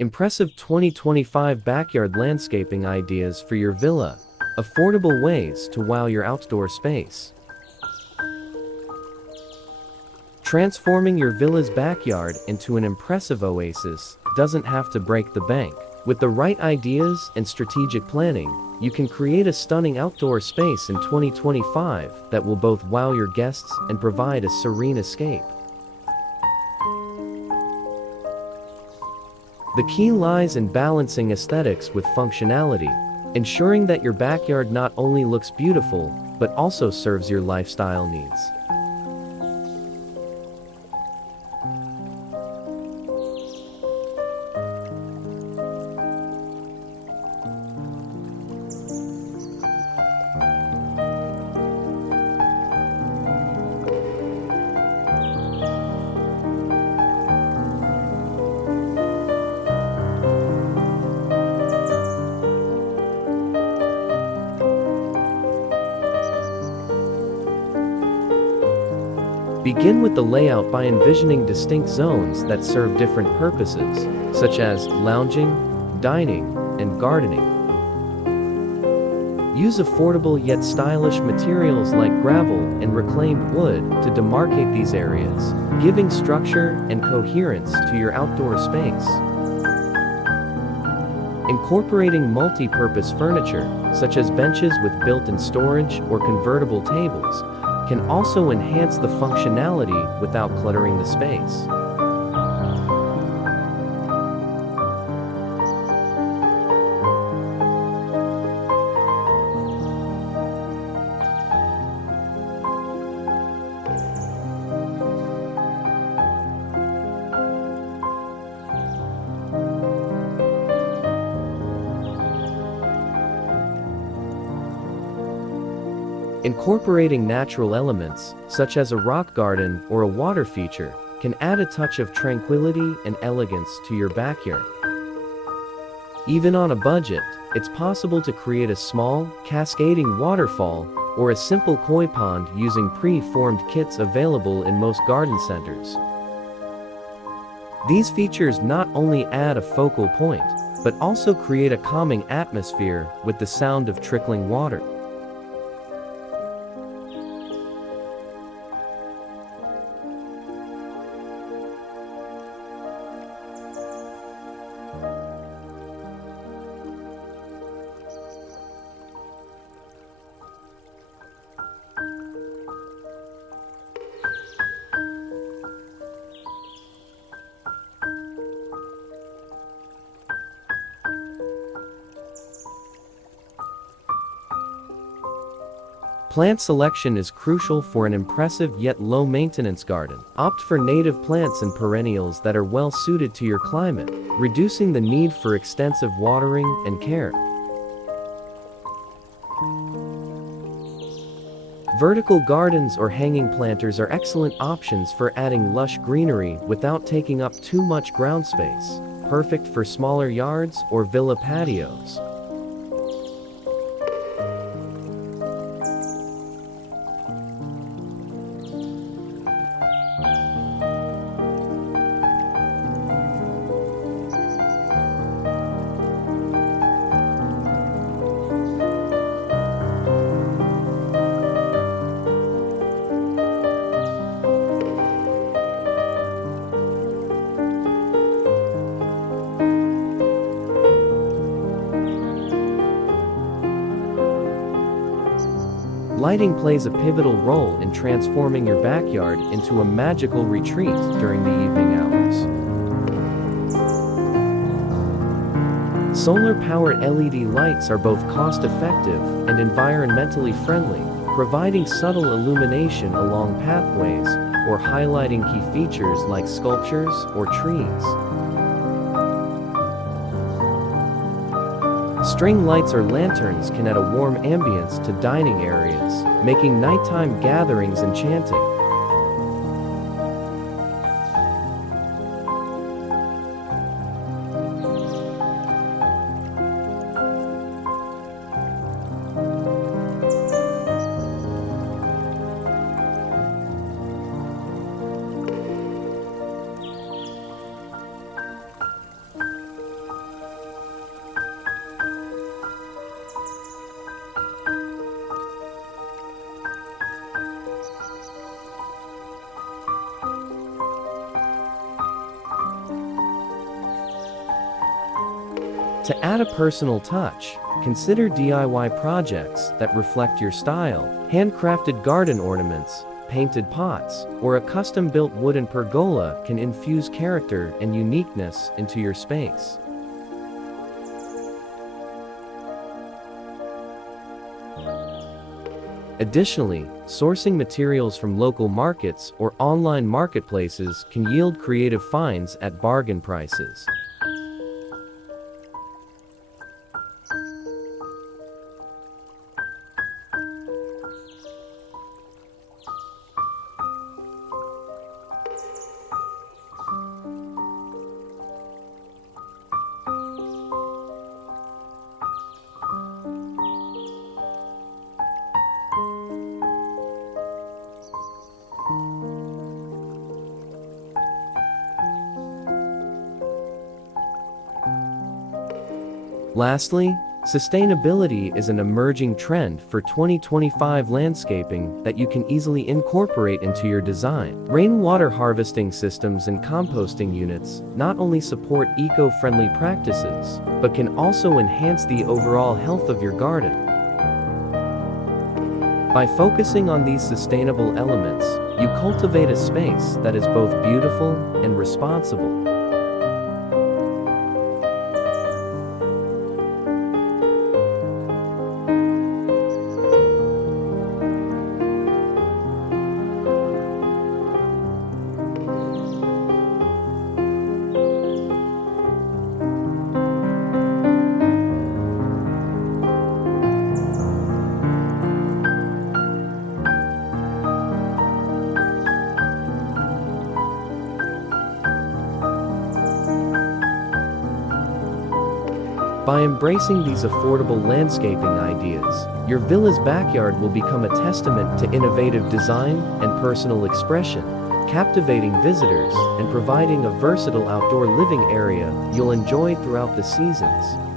Impressive 2025 backyard landscaping ideas for your villa. Affordable ways to wow your outdoor space. Transforming your villa's backyard into an impressive oasis doesn't have to break the bank. With the right ideas and strategic planning, you can create a stunning outdoor space in 2025 that will both wow your guests and provide a serene escape. The key lies in balancing aesthetics with functionality, ensuring that your backyard not only looks beautiful, but also serves your lifestyle needs. Begin with the layout by envisioning distinct zones that serve different purposes, such as lounging, dining, and gardening. Use affordable yet stylish materials like gravel and reclaimed wood to demarcate these areas, giving structure and coherence to your outdoor space. Incorporating multi-purpose furniture, such as benches with built-in storage or convertible tables, can also enhance the functionality without cluttering the space. Incorporating natural elements, such as a rock garden or a water feature, can add a touch of tranquility and elegance to your backyard. Even on a budget, it's possible to create a small, cascading waterfall or a simple koi pond using pre-formed kits available in most garden centers. These features not only add a focal point, but also create a calming atmosphere with the sound of trickling water. Plant selection is crucial for an impressive yet low-maintenance garden. Opt for native plants and perennials that are well suited to your climate, reducing the need for extensive watering and care. Vertical gardens or hanging planters are excellent options for adding lush greenery without taking up too much ground space, perfect for smaller yards or villa patios. Lighting plays a pivotal role in transforming your backyard into a magical retreat during the evening hours. Solar-powered LED lights are both cost-effective and environmentally friendly, providing subtle illumination along pathways or highlighting key features like sculptures or trees. String lights or lanterns can add a warm ambience to dining areas, making nighttime gatherings enchanting. To add a personal touch, consider DIY projects that reflect your style. Handcrafted garden ornaments, painted pots, or a custom-built wooden pergola can infuse character and uniqueness into your space. Additionally, sourcing materials from local markets or online marketplaces can yield creative finds at bargain prices. Lastly, sustainability is an emerging trend for 2025 landscaping that you can easily incorporate into your design. Rainwater harvesting systems and composting units not only support eco-friendly practices, but can also enhance the overall health of your garden. By focusing on these sustainable elements, you cultivate a space that is both beautiful and responsible. By embracing these affordable landscaping ideas, your villa's backyard will become a testament to innovative design and personal expression, captivating visitors and providing a versatile outdoor living area you'll enjoy throughout the seasons.